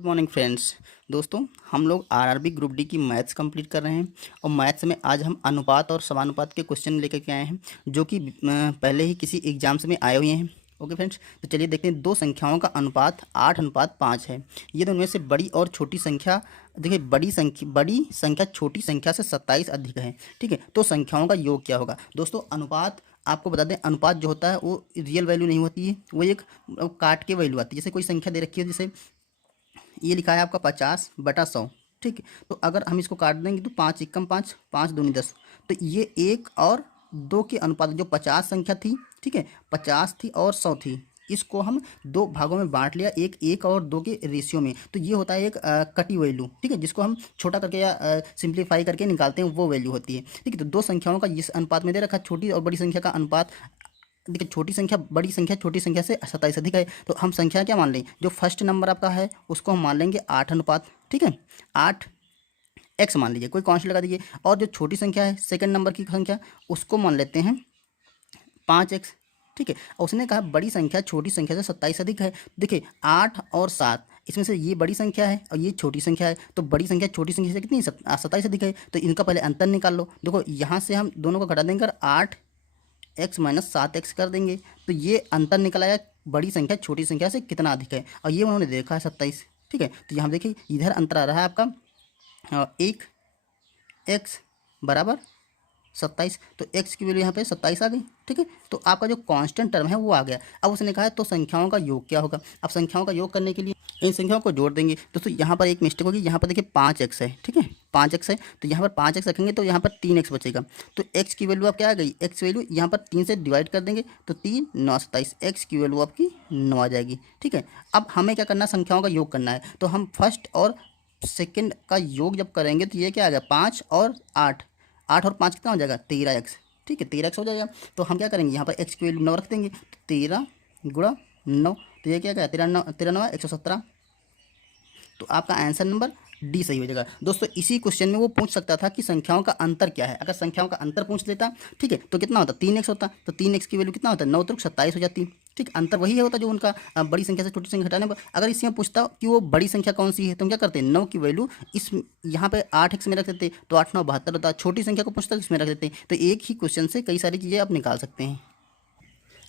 Good morning friends. दोस्तों, हम लोग आरआरबी ग्रुप डी की मैथ्स कंप्लीट कर रहे हैं और मैथ्स में आज हम अनुपात और समानुपात के क्वेश्चन लेकर के आए हैं जो कि पहले ही किसी एग्जाम्स में आए हुए हैं। ओके फ्रेंड्स, तो चलिए देखते हैं। दो संख्याओं का अनुपात 8:5 है। ये दोनों में से बड़ी और छोटी संख्या, देखिए बड़ी संख्या छोटी संख्या से 27 अधिक है। ठीक है, तो संख्याओं का योग क्या होगा। दोस्तों, अनुपात आपको बता दें, अनुपात जो होता है वो रियल वैल्यू नहीं होती है, वो एक काट के वैल्यू आती है। जैसे कोई संख्या दे रखी है, जैसे ये लिखा है आपका 50/100। ठीक है, तो अगर हम इसको काट देंगे तो 5 एकम 5, 5 दूनी 10, तो ये 1 और 2 के अनुपात, जो 50 संख्या थी, ठीक है, 50 थी और 100 थी, इसको हम दो भागों में बांट लिया, एक 1 और 2 के रेशियो में। तो ये होता है एक कटी वैल्यू। ठीक है, जिसको हम छोटा करके या सिंप्लीफाई करके निकालते हैं, वो वैल्यू होती है। ठीक है, तो दो संख्याओं का इस अनुपात में दे रखा, छोटी और बड़ी संख्या का अनुपात। देखिए, छोटी संख्या बड़ी संख्या छोटी संख्या से 27 अधिक है, तो हम संख्या क्या मान लें, जो फर्स्ट नंबर आपका है उसको हम मान लेंगे 8 अनुपात। ठीक है, 8x मान लीजिए, कोई कांस्टेंट लगा दीजिए। और जो छोटी संख्या है, सेकंड नंबर की संख्या, उसको मान लेते हैं 5x। ठीक है, और उसने कहा बड़ी संख्या छोटी संख्या से 27 अधिक है। देखिए, 8 और 7, इसमें से ये बड़ी संख्या है और ये छोटी संख्या है, तो बड़ी संख्या छोटी संख्या से कितनी 27 अधिक है, तो इनका पहले अंतर निकाल लो। देखो, यहाँ से हम दोनों को घटा देंगे, 8x - 7x कर देंगे, तो ये अंतर निकल आया बड़ी संख्या छोटी संख्या से कितना अधिक है, और ये उन्होंने देखा है 27। ठीक है, तो यहाँ देखिए इधर अंतर आ रहा है आपका 1x बराबर 27, तो x की वैल्यू यहाँ पे 27 आ गई। ठीक है, तो आपका जो कांस्टेंट टर्म है वो आ गया। अब उसने कहा है तो संख्याओं का योग क्या होगा। अब संख्याओं का योग करने के लिए इन संख्याओं को जोड़ देंगे। दोस्तों, यहाँ पर एक मिस्टेक होगी, यहाँ पर देखिए 5x है। ठीक है, 5x है, तो यहाँ पर 5x रखेंगे तो यहाँ पर 3x बचेगा। तो x की वैल्यू आप क्या आ गई, x वैल्यू यहाँ पर 3 से डिवाइड कर देंगे, तो 3 9 27, x की वैल्यू आपकी 9 आ जाएगी। ठीक है, अब हमें क्या करना है, संख्याओं का योग करना है। तो हम फर्स्ट और सेकेंड का योग जब करेंगे तो ये क्या आ गया, 5 और 8, 8 और 5 कितना हो जाएगा, 13x। ठीक है, 13x हो जाएगा। तो हम क्या करेंगे, यहाँ पर x की वैल्यू 9 रख देंगे, तो 13 गुणा 9, तो ये क्या गया, 13 9 117। तो आपका आंसर नंबर डी सही हो जाएगा। दोस्तों, इसी क्वेश्चन में वो पूछ सकता था कि संख्याओं का अंतर क्या है। अगर संख्याओं का अंतर पूछ लेता, ठीक है, तो कितना होता, 3x होता, तो 3x की वैल्यू कितना होता है, 9 त्रिक 27 हो जाती। ठीक, अंतर वही है होता जो उनका बड़ी संख्या से छोटी संख्या घटाने पर। अगर इसमें पूछता कि वो बड़ी संख्या कौन सी है, तो हम क्या करते हैं, 9 की वैल्यू इस यहाँ पे 8x में रख देते, तो 8 9 72 होता। छोटी संख्या को पूछता तो इसमें रख देते हैं। तो एक ही क्वेश्चन से कई सारी चीज़ें आप निकाल सकते हैं।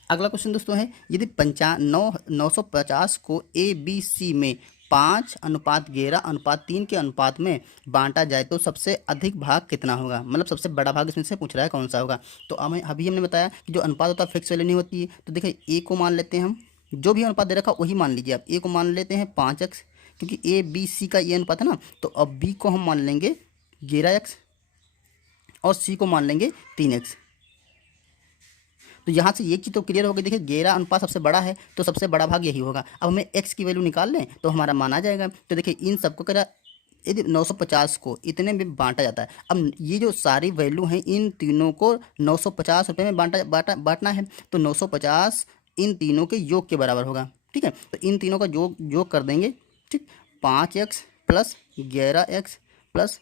अगला क्वेश्चन दोस्तों है, यदि 950 को ABC में 5:11:3 के अनुपात में बांटा जाए तो सबसे अधिक भाग कितना होगा। मतलब सबसे बड़ा भाग इसमें से पूछ रहा है कौन सा होगा। तो हमें अभी हमने बताया कि जो अनुपात होता है फिक्स वैल्यू नहीं होती है। तो देखिए, ए को मान लेते हैं हम, जो भी अनुपात दे रखा वही मान लीजिए आप। ए को मान लेते हैं 5x, क्योंकि ABC का ये अनुपात है ना। तो अब B को हम मान लेंगे 11x और C को मान लेंगे 3x। तो यहाँ से ये चीज़ तो क्लियर हो गई। देखिए, 11 अनुपात सबसे बड़ा है, तो सबसे बड़ा भाग यही होगा। अब हमें x की वैल्यू निकाल लें तो हमारा मान आ जाएगा। तो देखिए, इन सबको करा, यदि 950 को इतने में बांटा जाता है, अब ये जो सारी वैल्यू हैं इन तीनों को 950 रुपये में बांटना है, तो 950 इन तीनों के योग के बराबर होगा। ठीक है, तो इन तीनों का योग कर देंगे। ठीक, 5x + 11x +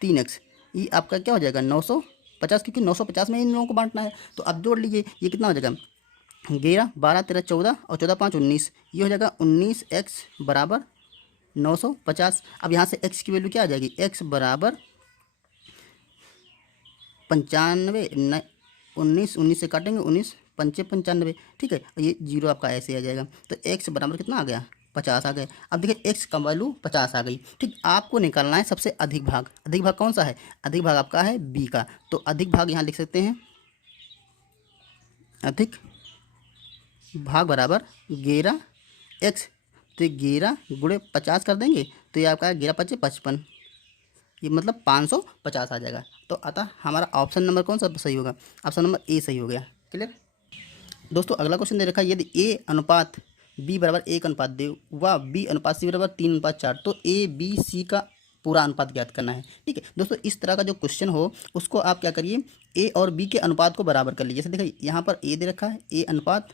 3x, ये आपका क्या हो जाएगा, 950, क्योंकि 950 में इन लोगों को बांटना है। तो अब जोड़ लीजिए, ये कितना हो जाएगा, 11 12 13 14 और 14 5 19, ये हो जाएगा 19x बराबर 950। अब यहाँ से x की वैल्यू क्या आ जाएगी, x बराबर 95, 19 से काटेंगे, 19 पंचे 95। ठीक है, और ये जीरो आपका ऐसे आ जाएगा। तो x बराबर कितना आ गया, 50 आ गए। अब देखिए, x का वैल्यू 50 आ गई। ठीक, आपको निकालना है सबसे अधिक भाग। अधिक भाग कौन सा है, अधिक भाग आपका है b का। तो अधिक भाग यहाँ लिख सकते हैं, अधिक भाग बराबर 11x। तो 11 गुणे 50 कर देंगे, तो ये आपका 11 5 55, ये मतलब 550 आ जाएगा। तो अतः हमारा ऑप्शन नंबर कौन सा सही होगा, ऑप्शन नंबर ए सही हो गया। क्लियर। दोस्तों, अगला क्वेश्चन दे रखा है, यदि a अनुपात b बराबर 1 अनुपात दे व b अनुपात c बराबर 3:4, तो ABC का पूरा अनुपात ज्ञात करना है। ठीक है दोस्तों, इस तरह का जो क्वेश्चन हो उसको आप क्या करिए, a और b के अनुपात को बराबर कर लीजिए। जैसे देखिए, यहाँ पर a दे रखा है, a अनुपात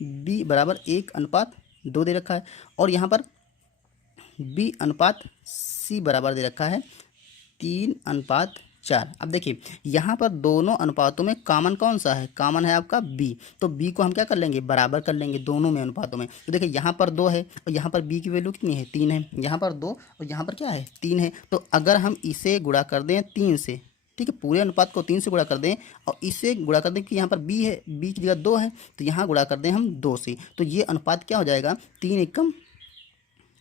b बराबर 1:2 दे रखा है, और यहाँ पर b अनुपात c बराबर दे रखा है 3:4। 4। अब देखिए यहाँ पर दोनों अनुपातों में कॉमन कौन सा है, कॉमन है आपका बी, तो बी को हम क्या कर लेंगे, बराबर कर लेंगे दोनों में अनुपातों में। तो देखिए यहाँ पर 2 है और यहाँ पर बी की वैल्यू कितनी है, 3 है, यहाँ पर 2 और यहाँ पर क्या है, 3 है। तो अगर हम इसे गुणा कर दें 3 से, ठीक है, पूरे अनुपात को 3 से गुणा कर दें और इसे गुणा कर दें कि यहाँ पर बी है, बी की जगह 2 है, तो यहाँ गुणा कर दें हम 2 से, तो ये अनुपात क्या हो जाएगा, 3 एकम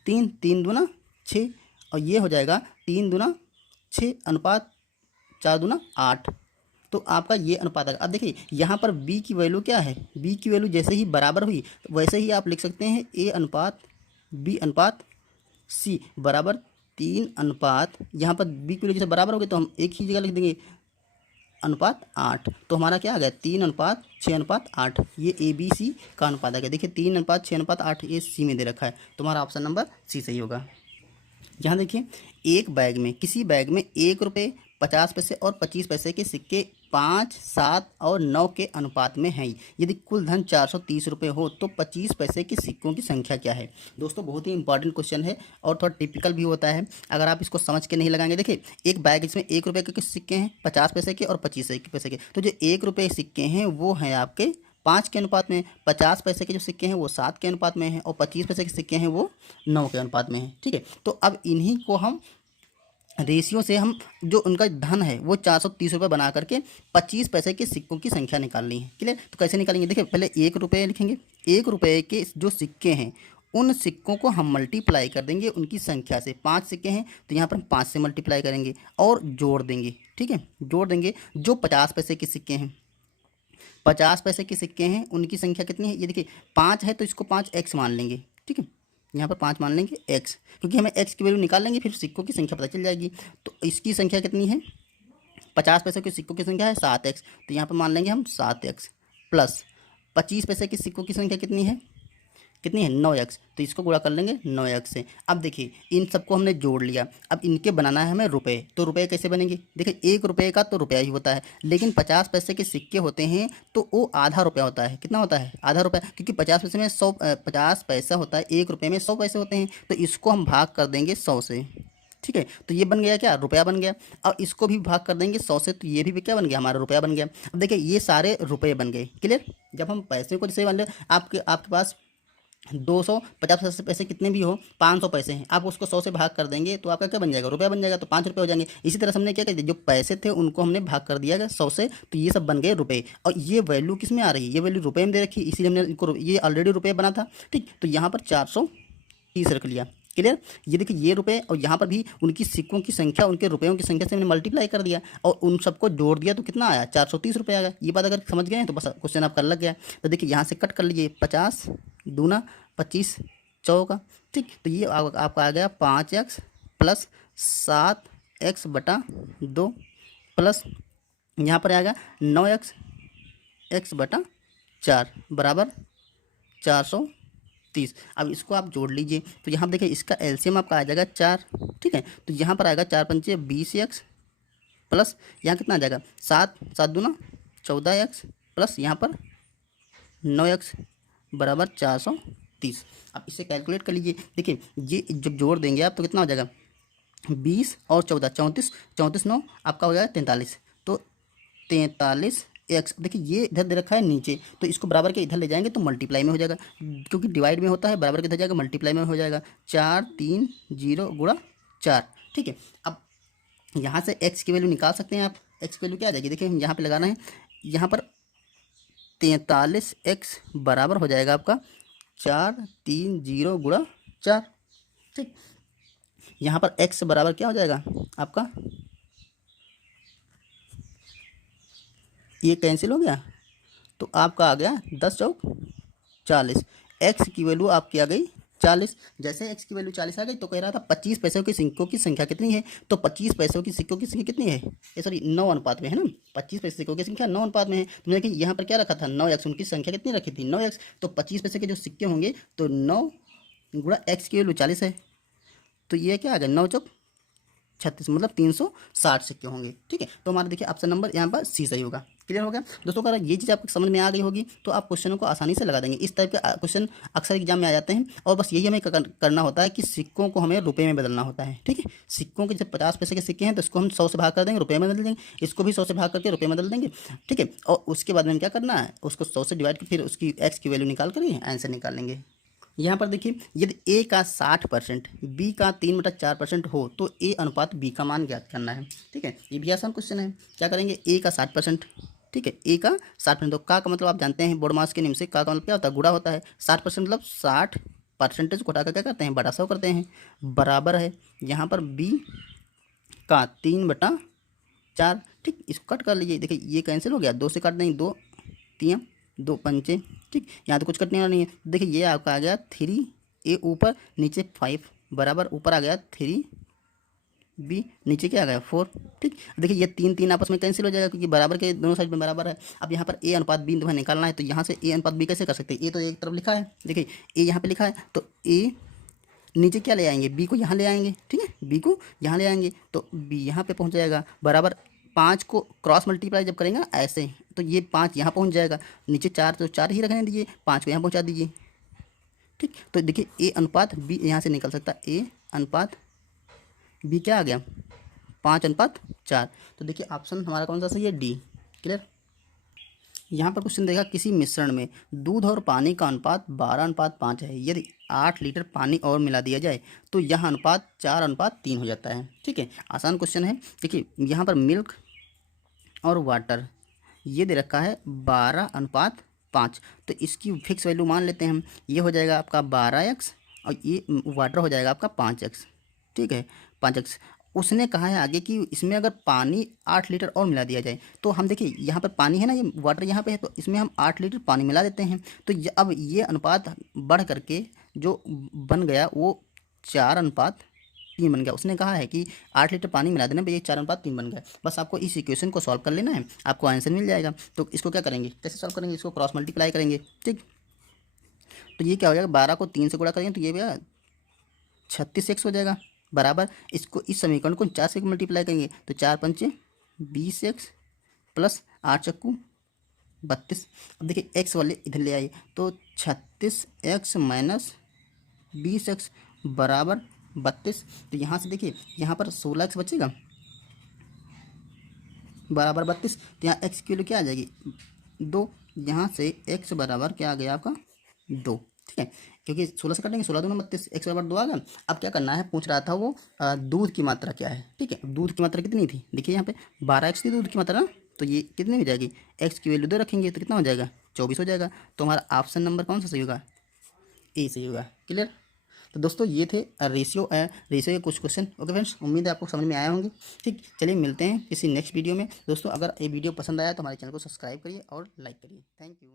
3, 3 दूना 6 और ये हो जाएगा 3 दूना 6 अनुपात 4 दूना 8। तो आपका ये अनुपात आएगा। अब देखिए यहाँ पर b की वैल्यू क्या है, b की वैल्यू जैसे ही बराबर हुई तो वैसे ही आप लिख सकते हैं a अनुपात b अनुपात c बराबर 3 अनुपात, यहाँ पर b की वैल्यू जैसे बराबर हो गई तो हम एक ही जगह लिख देंगे अनुपात 8। तो हमारा क्या आ गया, 3 अनुपात 6 अनुपात 8, ये ए बी सी का अनुपात आ गया। देखिए 3 अनुपात 6 अनुपात 8 ये सी में दे रखा है, तुम्हारा ऑप्शन नंबर सी सही होगा। यहाँ देखिए एक बैग में, किसी बैग में 1 रुपये 50 पैसे और 25 पैसे के सिक्के 5, 7 और 9 के अनुपात में हैं। यदि कुल धन 430 रुपये हो तो 25 पैसे के सिक्कों की संख्या क्या है। दोस्तों बहुत ही इंपॉर्टेंट क्वेश्चन है और थोड़ा टिपिकल भी होता है, अगर आप इसको समझ के नहीं लगाएंगे। देखिए एक बैग इसमें 1 रुपये के सिक्के हैं, 50 पैसे के और 25 पैसे के, तो जो 1 रुपये सिक्के हैं वो हैं आपके 5 के अनुपात में, 50 पैसे के जो सिक्के हैं वो 7 के अनुपात में हैं और 25 पैसे के सिक्के हैं वो 9 के अनुपात में हैं। ठीक है, तो अब इन्हीं को हम रेशियो से हम जो उनका धन है वो 430 रुपये बना करके 25 पैसे के सिक्कों की संख्या निकालनी है। क्लियर, तो कैसे निकालेंगे, देखिए पहले 1 रुपये लिखेंगे, 1 रुपये के जो सिक्के हैं उन सिक्कों को हम मल्टीप्लाई कर देंगे उनकी संख्या से। 5 सिक्के हैं तो यहाँ पर हम 5 से मल्टीप्लाई करेंगे और जोड़ देंगे। ठीक है, जोड़ देंगे। जो 50 पैसे के सिक्के हैं, 50 पैसे के सिक्के हैं उनकी संख्या कितनी है, ये देखिए 5 है तो इसको 5x मान लेंगे। ठीक है, यहाँ पर 5 मान लेंगे x, क्योंकि हमें x की वैल्यू निकाल लेंगे फिर सिक्कों की संख्या पता चल जाएगी। तो इसकी संख्या कितनी है, 50 पैसे के सिक्कों की संख्या है 7x, तो यहाँ पर मान लेंगे हम 7x प्लस 25 पैसे के सिक्कों की संख्या कितनी है, 9x, तो इसको गुणा कर लेंगे 9x से। अब देखिए इन सबको हमने जोड़ लिया, अब इनके बनाना है हमें रुपए, तो रुपए कैसे बनेंगे, देखिए 1 रुपये का तो रुपया ही होता है, लेकिन 50 पैसे के सिक्के होते हैं तो वो आधा रुपया होता है। कितना होता है, आधा रुपया, क्योंकि 50 पैसे में 50 पैसा होता है, 1 रुपये में 100 पैसे होते हैं, तो इसको हम भाग कर देंगे 100 से। ठीक है, तो ये बन गया क्या, रुपया बन गया। और इसको भी भाग कर देंगे 100 से, तो ये भी क्या बन गया, हमारा रुपया बन गया। अब देखिए ये सारे रुपये बन गए। क्लियर, जब हम पैसे को जैसे मान लो आपके पास 250 पैसे कितने भी हो, 500 पैसे हैं, आप उसको 100 से भाग कर देंगे तो आपका क्या बन जाएगा, रुपया बन जाएगा, तो 5 रुपये हो जाएंगे। इसी तरह से हमने क्या किया, जो पैसे थे उनको हमने भाग कर दिया 100 से, तो ये सब बन गए रुपये। और ये वैल्यू किस में आ रही है, ये वैल्यू रुपये में दे रखी, इसीलिए हमने इनको, ये ऑलरेडी रुपये बना था। ठीक, तो यहाँ पर 430 रख लिया। क्लियर, ये देखिए ये रुपये और यहाँ पर भी उनकी सिक्कों की संख्या उनके रुपयों की संख्या से हमने मल्टीप्लाई कर दिया और उन सबको जोड़ दिया तो कितना आया, 430 रुपये आ गया। ये बात अगर समझ गए हैं तो बस क्वेश्चन आपका लग गया। तो देखिए यहाँ से कट कर लीजिए, 50 दूना 25 चौका। ठीक, तो ये आपका आ गया 5x प्लस 7x बटा 2 प्लस यहाँ पर आएगा 9x x बटा 4 बराबर 430। अब इसको आप जोड़ लीजिए, तो यहाँ देखिए इसका एलसीएम आपका आ जाएगा 4। ठीक है, तो यहाँ पर आएगा 4 पंचे 20x प्लस यहाँ कितना आ जाएगा 7, 7 दूना 14x प्लस यहाँ पर 9x बराबर 430। अब इसे कैलकुलेट कर लीजिए। देखिए ये जब जोड़ देंगे आप तो कितना हो जाएगा, 20 और 14 34, 34 9 आपका हो जाएगा 43, तो 43x। देखिए ये इधर दे रखा है नीचे, तो इसको बराबर के इधर ले जाएंगे तो मल्टीप्लाई में हो जाएगा, क्योंकि डिवाइड में होता है, बराबर के इधर जाएगा मल्टीप्लाई में हो जाएगा, 4 3 0 गुणा 4। ठीक है, अब यहाँ से x की वैल्यू निकाल सकते हैं आप। x की वैल्यू क्या आ जाएगी, देखिए यहाँ पे लगाना है, यहाँ पर 43x बराबर हो जाएगा आपका 4 3 0 गुणा 4। ठीक, यहाँ पर x बराबर क्या हो जाएगा आपका, ये कैंसिल हो गया तो आपका आ गया 10 चौक 40। x की वैल्यू आपकी आ गई 40। जैसे x की वैल्यू 40 आ गई तो कह रहा था 25 पैसों के सिक्कों की संख्या कितनी है, तो 25 पैसों की सिक्कों की संख्या कितनी है, ये सॉरी 9 अनुपात में है ना, 25 पैसे सिक्कों की संख्या 9 अनुपात में है। तो देखिए यहाँ पर क्या रखा था 9x, उनकी संख्या कितनी रखी थी 9x, तो 25 पैसे के जो सिक्के होंगे तो 9 गुणा x की वैल्यू 40 है, तो ये क्या आ गया 9 चौक 36, मतलब 360 सिक्के होंगे। ठीक है, तो हमारा देखिए ऑप्शन नंबर यहाँ पर सी सही होगा। क्लियर हो गया दोस्तों? अगर ये चीज़ आपको समझ में आ गई होगी तो आप क्वेश्चनों को आसानी से लगा देंगे। इस टाइप के क्वेश्चन अक्सर एग्जाम में आ जाते हैं और बस यही हमें करना होता है कि सिक्कों को हमें रुपये में बदलना होता है। ठीक है, सिक्कों के जब 50 पैसे के सिक्के हैं तो इसको हम 100 से भाग कर देंगे, रुपये में बदल देंगे, इसको भी 100 से भाग करके रुपये में बदल देंगे। ठीक है, और उसके बाद में क्या करना है, उसको 100 से डिवाइड कर फिर उसकी एक्स की वैल्यू निकाल कर आंसर निकालेंगे। यहाँ पर देखिए, यदि ए का 60%, बी का 3/4% हो तो ए अनुपात बी का मान ज्ञात करना है। ठीक है, ये भी आसान क्वेश्चन है। क्या करेंगे, ए का 60%, ठीक है, ए का 60%, तो का मतलब आप जानते हैं बोर्डमास के नियम से, का मतलब क्या होता है, गुणा होता है। 60% मतलब 60% को हटाकर क्या करते हैं, बटा 100 करते हैं, बराबर है यहाँ पर बी का 3/4। ठीक, इसको कट कर लीजिए, देखिए ये कैंसिल हो गया, 2 से काट देंगे, 2 3 2 पंचे। ठीक, यहाँ तो कुछ कटने वाला नहीं है। देखिए ये आपका आ गया 3 ए ऊपर, नीचे 5 बराबर, ऊपर आ गया 3 बी, नीचे क्या आ गया 4। ठीक, देखिए ये 3 3 आपस में कैंसिल हो जाएगा क्योंकि बराबर के दोनों साइड में बराबर है। अब यहाँ पर ए अनुपात बी तुम्हें निकालना है, तो यहाँ से ए अनुपात बी कैसे कर सकते हैं, ए तो एक तरफ लिखा है, देखिए ए यहाँ पे लिखा है, तो ए नीचे क्या ले आएंगे, बी को यहाँ ले आएंगे। ठीक है, बी को यहाँ ले आएंगे तो बी यहाँ पे पहुँच जाएगा, बराबर 5 को क्रॉस मल्टीप्लाई जब करेंगे ना ऐसे, तो ये 5 यहाँ पहुँच जाएगा, नीचे 4 तो 4 ही रखने दीजिए, 5 को यहाँ पहुँचा दीजिए। ठीक, तो देखिए ए अनुपात बी यहाँ से निकल सकता है, ए अनुपात बी क्या आ गया, 5/4। तो देखिए ऑप्शन हमारा कौन सा सही है, डी। क्लियर। यहाँ पर क्वेश्चन देगा, किसी मिश्रण में दूध और पानी का अनुपात 12/5 है, यदि 8 लीटर पानी और मिला दिया जाए तो यह अनुपात 4/3 हो जाता है। ठीक है, आसान क्वेश्चन है। देखिए यहाँ पर मिल्क और वाटर ये दे रखा है 12/5, तो इसकी फिक्स वैल्यू मान लेते हैं हम, ये हो जाएगा आपका 12x और ये वाटर हो जाएगा आपका 5x। ठीक है, 5x। उसने कहा है आगे कि इसमें अगर पानी 8 लीटर और मिला दिया जाए, तो हम देखिए यहाँ पर पानी है ना, ये वाटर यहाँ पे है, तो इसमें हम 8 लीटर पानी मिला देते हैं, तो अब ये अनुपात बढ़ करके जो बन गया वो 4/3 बन गया। उसने कहा है कि 8 लीटर पानी मिला देना, ये 4/3 बन गया। बस आपको इस इक्वेशन को सॉल्व कर लेना है, आपको आंसर मिल जाएगा। तो इसको क्या करेंगे, कैसे सॉल्व करेंगे, इसको क्रॉस मल्टीप्लाई करेंगे। ठीक, तो ये क्या हो जाएगा, 12 को 3 से गुणा करेंगे तो ये भैया 36x हो जाएगा, बराबर इसको इस समीकरण को 4 से मल्टीप्लाई करेंगे तो 4 पंचे 20x प्लस 8 चक्कू 32। अब देखिए x वाले इधर ले आइए, तो 36x माइनस 20x बराबर 32। तो यहाँ से देखिए यहाँ पर 16x बचेगा बराबर 32, तो यहाँ x की वैल्यू क्या आ जाएगी 2, यहाँ से x बराबर क्या आ गया आपका 2। ठीक है, क्योंकि 16 से काटेंगे, 16 दूना 32, x बराबर 2 आ गया। अब क्या करना है, पूछ रहा था वो दूध की मात्रा क्या है। ठीक है, दूध की मात्रा कितनी थी, देखिए यहाँ पे 12x थी दूध की मात्रा ना, तो ये कितनी हो जाएगी, x की वैल्यू 2 रखेंगे तो कितना हो जाएगा 24 हो जाएगा। तो हमारा ऑप्शन नंबर कौन सा सही होगा, ए सही होगा। क्लियर। तो दोस्तों ये थे रेशियो के कुछ क्वेश्चन। ओके फ्रेंड्स, उम्मीद है आपको समझ में आया होंगे। ठीक, चलिए मिलते हैं किसी नेक्स्ट वीडियो में। दोस्तों अगर ये वीडियो पसंद आया तो हमारे चैनल को सब्सक्राइब करिए और लाइक करिए। Thank you.